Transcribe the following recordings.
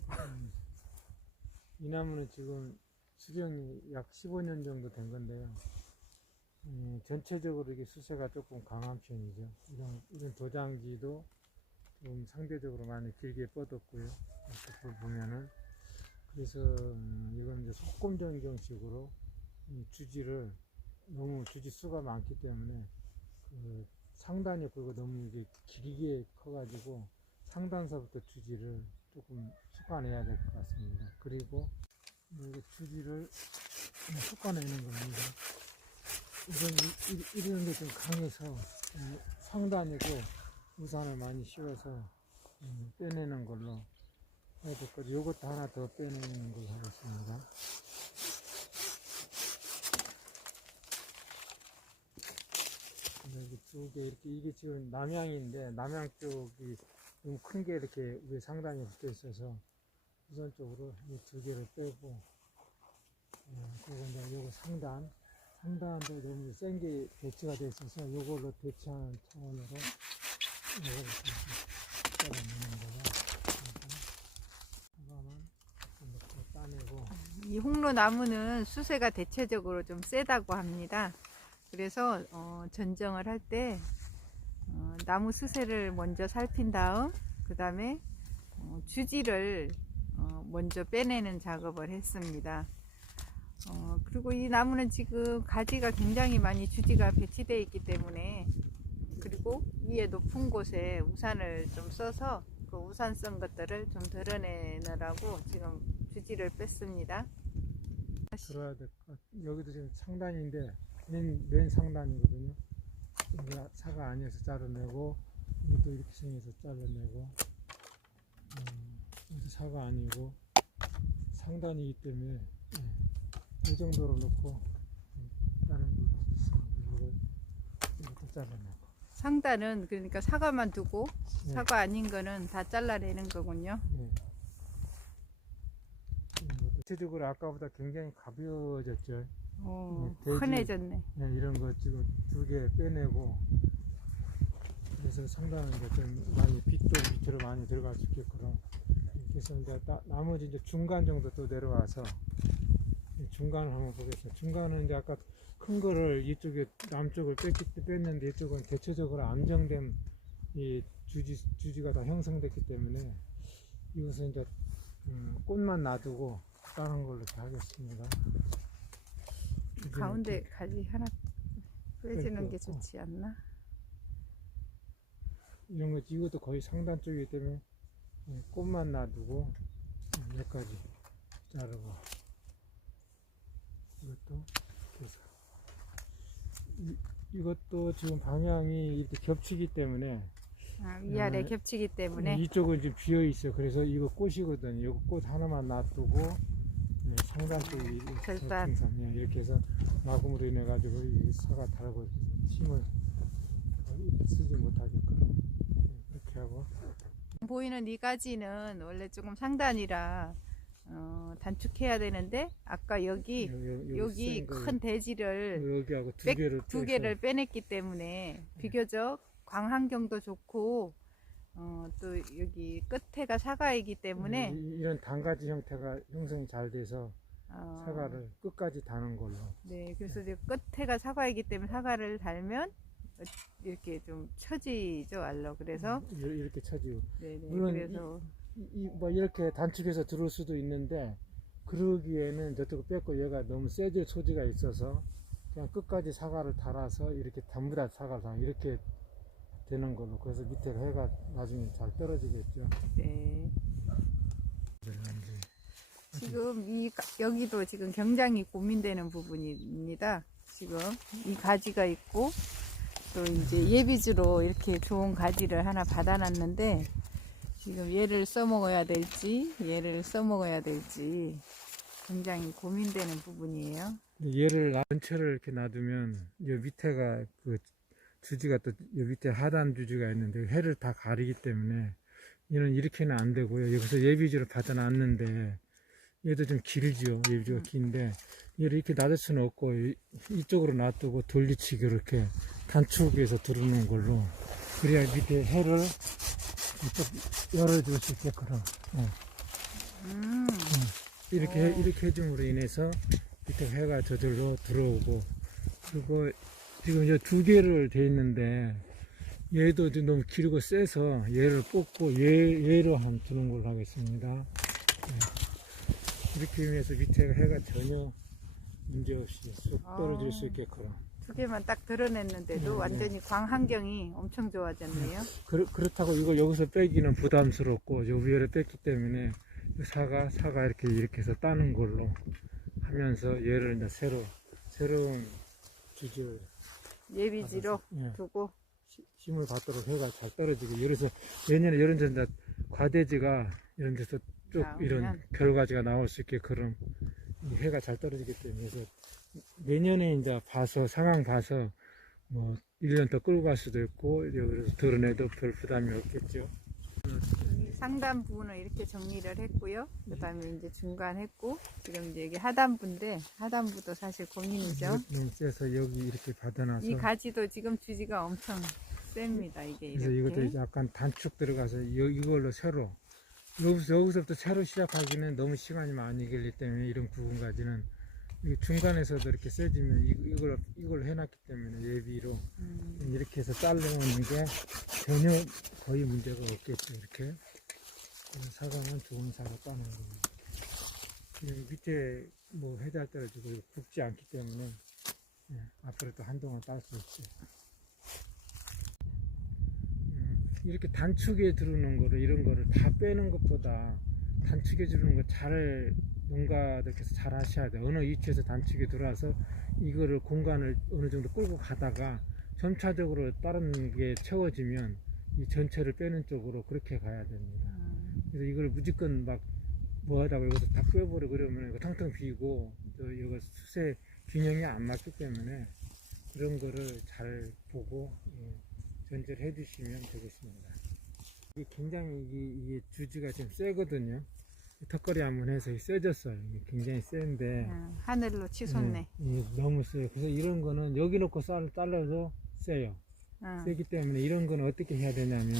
살이 나무는 지금 수령이 약 15년 정도 된 건데요. 음, 전체적으로 이게 수세가 조금 강한 편이죠. 이런, 이런 도장지도 좀 상대적으로 많이 길게 뻗었고요. 이렇게 보면은. 그래서, 음, 이건 이제 속곰전경식으로 이 주지를 너무 주지 수가 많기 때문에 그 상단이 그리고 너무 이게 길게 커가지고 상단서부터 주지를 조금 솎아내야 될 것 같습니다. 그리고 이게 주지를 솎아내는 겁니다. 이건 이, 이, 이런 게 좀 강해서 음, 상단이고 우산을 많이 씌워서 음, 빼내는 걸로 거죠. 요것도 하나 더 빼내는 걸로 하겠습니다. 여기 두개 이렇게 이게 지금 남향인데 남향 쪽이 너무 큰 게 이렇게 위에 상단에 붙어 있어서 우선적으로 이 두 개를 빼고 어, 그리고 이제 요거 상단 상단도 너무 센 게 배치가 돼 있어서 요걸로 배치하는 차원으로 요거를 좀 잘라내는 거고 하나만 이렇게 따내고 이 홍로 나무는 수세가 대체적으로 좀 세다고 합니다. 그래서 어, 전정을 할때 어, 나무 수세를 먼저 살핀 다음 그 다음에 어, 주지를 어, 먼저 빼내는 작업을 했습니다. 어, 그리고 이 나무는 지금 가지가 굉장히 많이 주지가 배치되어 있기 때문에 그리고 위에 높은 곳에 우산을 좀 써서 그 우산 쓴 것들을 좀 드러내느라고 지금 주지를 뺐습니다. 들어야 될것같 여기도 지금 상단인데 맨, 맨 상단이거든요. 사가 아니어서 자르내고 이것도 이렇게 생겨서 잘라내고 음, 이것도 사가 아니고 상단이기 때문에 예, 이 정도로 놓고 음, 다른 걸로 하겠습니다. 이거 이것도 잘라내고 상단은 그러니까 사과만 두고 예, 사과 아닌 거는 다 잘라내는 거군요. 예. 전체적으로 아까보다 굉장히 가벼워졌죠. 오, 네, 돼지- 흔해졌네. 네, 이런 거 지금 두 개 빼내고 그래서 상당히 이제 좀 많이 빛도 밑으로 많이 들어갈 수 있게끔 이렇게 해서 이제 나, 나머지 이제 중간 정도 또 내려와서 이 중간을 한번 보겠습니다. 중간은 이제 아까 큰 거를 이쪽에 남쪽을 뺐기 때 뺐는데 이쪽은 대체적으로 안정된 이 주지 주지가 다 형성됐기 때문에 이것은 이제 음, 꽃만 놔두고 다른 걸로 이렇게 하겠습니다. 가운데 가지 하나 빼주는 게 뺄거 없고. 좋지 않나? 이런 거 이것도 거의 상단 쪽이기 때문에 예, 꽃만 놔두고 예, 여기까지 자르고 이것도 해서 이, 이것도 지금 방향이 이렇게 겹치기 때문에 아, 위아래 네. 겹치기 때문에 이쪽은 지금 비어 있어요. 그래서 이거 꽃이거든요. 이거 꽃 하나만 놔두고 예, 상단 쪽이 이렇게 절단. 예, 이렇게 해서 마금으로 인해 가지고 이 사가 달고 힘을 쓰지 못하게끔 예, 이렇게 하고. 보이는 이 가지는 원래 조금 상단이라 어, 단축해야 되는데 아까 여기 여기, 여기 센 거, 큰 대지를 여기하고 두 백- 개를 두 개를 빼냈기 때문에 비교적 광환경도 좋고 어, 또 여기 끝에가 사과이기 때문에 이, 런 단가지 형태가 형성이 잘 돼서 어, 사과를 끝까지 다는 걸로. 네, 그래서 이제 끝에가 사과이기 때문에 사과를 달면 이렇게 좀 처지죠 알로 그래서 이- 이렇게 쳐지고. 네네 물론 그래서 이, 이- 뭐 이렇게 단축해서 들어올 수도 있는데 그러기에는 저쪽 뺏고 얘가 너무 세질 소지가 있어서 그냥 끝까지 사과를 달아서 이렇게 전부 다 사과를 다 이렇게 되는 걸로. 그래서 밑에 해가 나중에 잘 떨어지겠죠. 네. 지금 이 가- 여기도 지금 굉장히 고민되는 부분입니다. 지금 이 가지가 있고 또 이제 예비주로 이렇게 좋은 가지를 하나 받아놨는데 지금 얘를 써먹어야 될지 얘를 써먹어야 될지 굉장히 고민되는 부분이에요. 얘를 나- 전체를 이렇게 놔두면 이 밑에가 그 주지가 또 이 밑에 하단 주지가 있는데 해를 다 가리기 때문에 얘는 이렇게는 안 되고요. 여기서 예비주를 받아놨는데 얘도 좀 길지요. 예비주가 음. 긴데 얘를 이렇게 놔둘 수는 없고 이- 이쪽으로 놔두고 돌리치기로 이렇게 단축해서 두르는 걸로 그래야 밑에 해를 이쪽 열어줄 수 있게끔 예. 음. 이렇게 오. 해- 이렇게 해줌으로 인해서 밑에 해가 저절로 들어오고 그리고 지금 이제 두 개를 돼 있는데 얘도 지금 너무 길고 세서 얘를 뽑고 얘 얘로 한 두는 걸로 하겠습니다. 네. 이렇게 해서 밑에 해가 전혀 문제 없이 쑥 떨어질 수 아. 있게끔 두 개만 딱 드러냈는데도 네, 완전히 광 환경이 엄청 좋아졌네요. 그렇, 그렇다고 이거 여기서 빼기는 부담스럽고 요 위에를 뺐기 때문에 이 사과 사과 이렇게 이렇게 해서 따는 걸로 하면서 얘를 이제 새로 새로운 주지를 예비지로 예, 두고. 시- 힘을 받도록 해가 잘 떨어지고 그래서 내년에 이런 데 이제 과대지가 이런 데서 쭉 이런. 결과지가 나올 수 있게 그런 이 해가 잘 떨어지기 때문에 그래서 내년에 이제 봐서 상황 봐서 뭐 1년 더 끌고 갈 수도 있고 여기서 드러내도 별 부담이 없겠죠. 이 상단 부분을 이렇게 정리를 했고요. 그 다음에 이제 중간 했고 지금 이제 여기 하단부인데 하단부도 사실 고민이죠. 너무 세서 여기 이렇게 받아놔서 이 가지도 지금 주지가 엄청 셉니다. 이게 그래서 이것도 이렇게. 약간 단축 들어가서 이- 이걸로 새로 여기서 여기서부터 새로 시작하기는 너무 시간이 많이 걸리기 때문에 이런 부분까지는 이 중간에서도 이렇게 세지면 이- 이걸 이걸 해놨기 때문에 예비로 음, 이렇게 해서 잘라놓는 게 전혀 거의 문제가 없겠죠 이렇게 사과는 좋은 사과 따는 겁니다. 이 밑에 뭐 해달 떨어지고 굵지 않기 때문에 예, 앞으로 또 한동안 딸 수 있죠. 음, 이렇게 단축에 들어오는 거를 이런 거를 다 빼는 것보다 단축에 들어오는 거 잘 농가들께서 잘 하셔야 돼요. 어느 위치에서 단축에 들어와서 이거를 공간을 어느 정도 끌고 가다가 점차적으로 다른 게 채워지면 이 전체를 빼는 쪽으로 그렇게 가야 됩니다. 음, 그래서 이걸 무조건 막 뭐하다가 여기서 다 빼버려 그러면 이거 텅텅 비고 또 이거 수세 균형이 안 맞기 때문에 그런 거를 잘 보고 예, 전제를 해 주시면 되겠습니다. 이게 굉장히 이게, 이게 주지가 지금 세거든요. 턱걸이 한번 해서 세졌어요. 이게 굉장히 센데 음, 하늘로 치솟네. 예, 예, 너무 세요. 그래서 이런 거는 여기 놓고 쌀, 잘라도 세요. 음, 세기 때문에 이런 거는 어떻게 해야 되냐면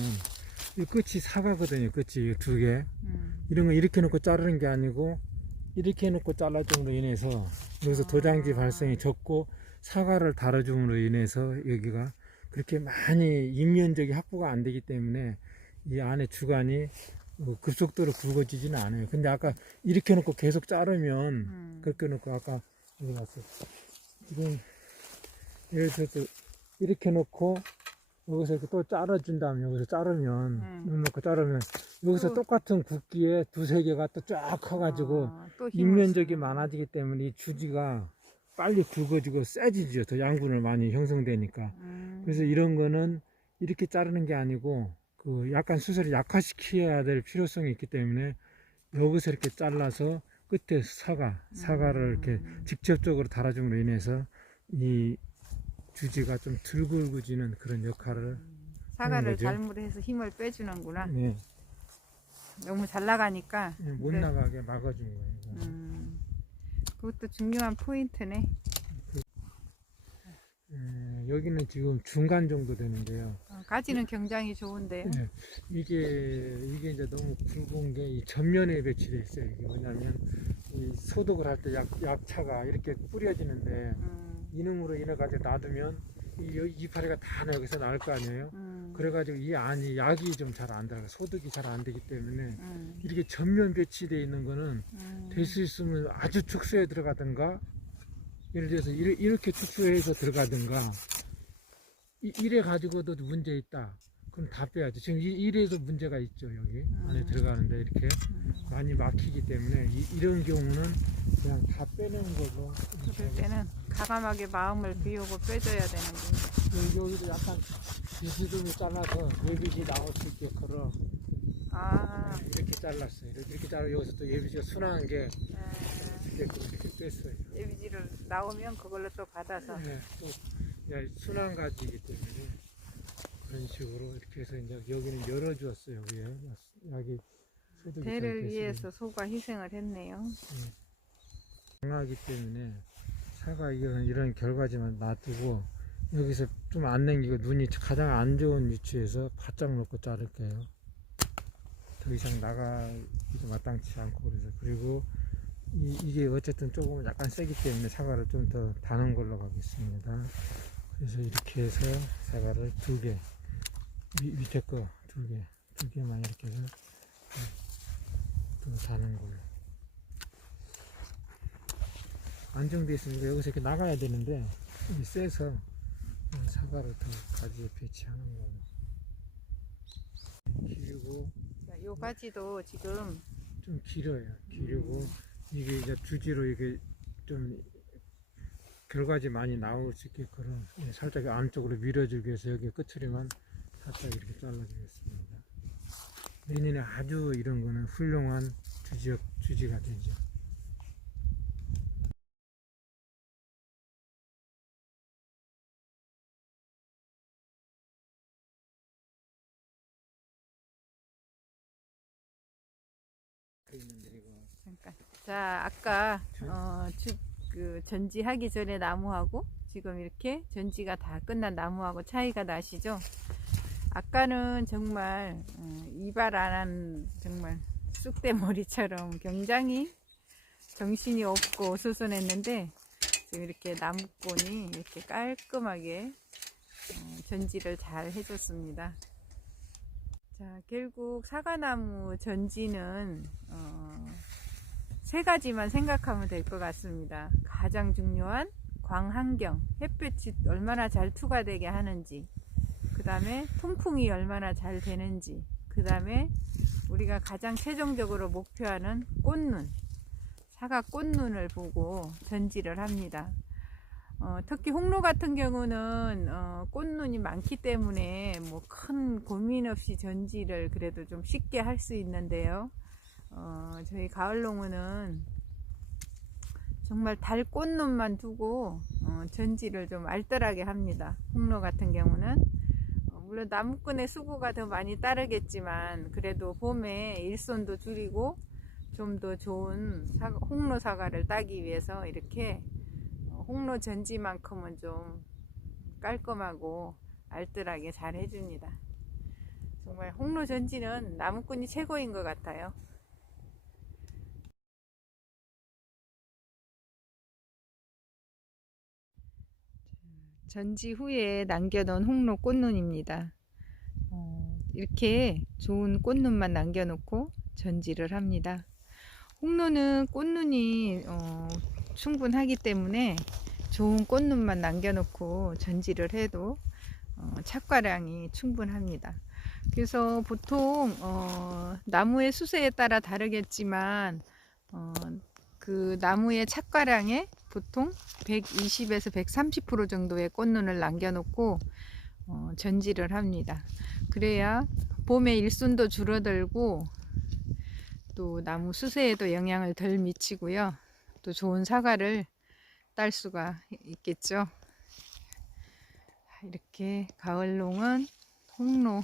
이 끝이 사과거든요. 끝이 두 개. 음, 이런 거 이렇게 놓고 자르는 게 아니고 이렇게 놓고 잘라줌으로 인해서 여기서 도장지 아. 발생이 적고 사과를 달아줌으로 인해서 여기가 그렇게 많이 인면적이 확보가 안 되기 때문에 이 안에 주간이 뭐 급속도로 굵어지지는 않아요. 근데 아까 이렇게 놓고 계속 자르면 음. 그렇게 놓고 아까 여기 갔어. 지금 예를 들어서 이렇게 놓고 여기서 이렇게 또 자르준 다음에 여기서 자르면 음. 눈 놓고 자르면 여기서 또- 똑같은 굵기에 두세 개가 또 쫙 커가지고 어, 또 힘을 인면적이. 많아지기 때문에 이 주지가 빨리 굵어지고 세지죠. 더 양분을 많이 형성되니까. 음, 그래서 이런 거는 이렇게 자르는 게 아니고 그 약간 수세를 약화시켜야 될 필요성이 있기 때문에 여기서 이렇게 잘라서 끝에 사과, 사과를 이렇게 음. 직접적으로 달아줌으로 인해서 이 주지가 좀덜 굵어지는 그런 역할을 사과를 거죠. 잘못 해서 힘을 빼주는구나. 네, 너무 잘 나가니까. 못 네. 나가게 막아준 거예요. 음, 그것도 중요한 포인트네. 에, 여기는 지금 중간 정도 되는데요. 어, 가지는 굉장히 좋은데요. 네, 이게 이게 이제 너무 굵은 게 이 전면에 배치돼 있어요. 이게 뭐냐면 이 소독을 할 때 약 약차가 이렇게 뿌려지는데 음, 이놈으로 인해 가지고 놔두면 이 이파리가 다 여기서 나올 거 아니에요. 음, 그래가지고 이 안이 약이 좀 잘 안 들어가 소독이 잘 안 되기 때문에 음, 이렇게 전면 배치되어 있는 거는 음, 될수 있으면 아주 축소해 들어가든가 예를 들어서 이렇게 축소해서 들어가든가 이- 이래 가지고도 문제 있다 그럼 다 빼야죠 지금 이- 이래도 문제가 있죠 여기 안에 음. 들어가는데 이렇게 음. 많이 막히기 때문에 이, 런 경우는 그냥 다 빼는 걸로 그럴 때는 가감하게 마음을 비우고 빼줘야 되는데. 여기- 여기도 약간 비스듬히 잘라서 예비지 나올 수 있게 걸어 아, 이렇게 잘랐어요 이렇게, 이렇게 잘라 여기서 또 예비지가 순한 게 에, 이렇게 이렇게 뺐어요 예비지를 나오면 그걸로 또 받아서. 네, 또 그냥 순한 가지이기 때문에 그런 식으로 이렇게 해서 이제 여기는 열어주었어요. 여기에 여기 소독이 잘 됐어요. 위해서 소가 희생을 했네요. 강하기 때문에 사과 이런 이런 결과지만 놔두고 여기서 좀 안 남기고 눈이 가장 안 좋은 위치에서 바짝 놓고 자를게요. 더 이상 나가기도 마땅치 않고 그래서 그리고 이, 이게 어쨌든 조금 약간 세기 때문에 사과를 좀 더 다는 걸로 가겠습니다. 그래서 이렇게 해서 사과를 두 개, 위, 밑에 거 두 개, 두 개만 이렇게 해서 또 다는 걸로. 안정돼 있으니까 여기서 이렇게 나가야 되는데 이 세서 사과를 더 가지에 배치하는 거고. 길고 자, 요 가지도 지금 좀 길어요. 길고 이게 이제 주지로 이게 좀 결과지 많이 나올 수 있게끔 예, 살짝 안쪽으로 밀어주기 위해서 여기 끝처리만 살짝 이렇게 잘라주겠습니다. 내년에 아주 이런 거는 훌륭한 주지, 주지가 되죠. 잠깐. 자, 아까 어, 주, 그 전지하기 전에 나무하고 지금 이렇게 전지가 다 끝난 나무하고 차이가 나시죠? 아까는 정말 어, 이발 안 한 정말 쑥대머리처럼 굉장히 정신이 없고 수선했는데 지금 이렇게 나무꾼이 이렇게 깔끔하게 어, 전지를 잘 해줬습니다. 자, 결국 사과나무 전지는 어, 세 가지만 생각하면 될 것 같습니다. 가장 중요한 광환경, 햇볕이 얼마나 잘 투과되게 하는지, 그 다음에 통풍이 얼마나 잘 되는지, 그 다음에 우리가 가장 최종적으로 목표하는 꽃눈, 사과 꽃눈을 보고 전지를 합니다. 어, 특히 홍로 같은 경우는 어, 꽃눈이 많기 때문에 뭐 큰 고민 없이 전지를 그래도 좀 쉽게 할 수 있는데요. 어, 저희 가을농어는 정말 달 꽃눈만 두고 어, 전지를 좀 알뜰하게 합니다. 홍로 같은 경우는 어, 물론 나무꾼의 수고가 더 많이 따르겠지만 그래도 봄에 일손도 줄이고 좀 더 좋은 사과- 홍로 사과를 따기 위해서 이렇게 어, 홍로 전지만큼은 좀 깔끔하고 알뜰하게 잘 해줍니다. 정말 홍로 전지는 나무꾼이 최고인 것 같아요. 전지 후에 남겨놓은 홍로 꽃눈입니다. 어, 이렇게 좋은 꽃눈만 남겨놓고 전지를 합니다. 홍로는 꽃눈이 어, 충분하기 때문에 좋은 꽃눈만 남겨놓고 전지를 해도 어, 착과량이 충분합니다. 그래서 보통 어, 나무의 수세에 따라 다르겠지만 어, 그 나무의 착과량에 보통 120에서 130% 정도의 꽃눈을 남겨놓고 어, 전지를 합니다. 그래야 봄에 일순도 줄어들고 또 나무 수세에도 영향을 덜 미치고요. 또 좋은 사과를 딸 수가 있겠죠. 이렇게 가을농은 홍로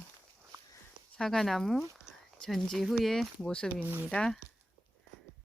사과나무 전지 후의 모습입니다.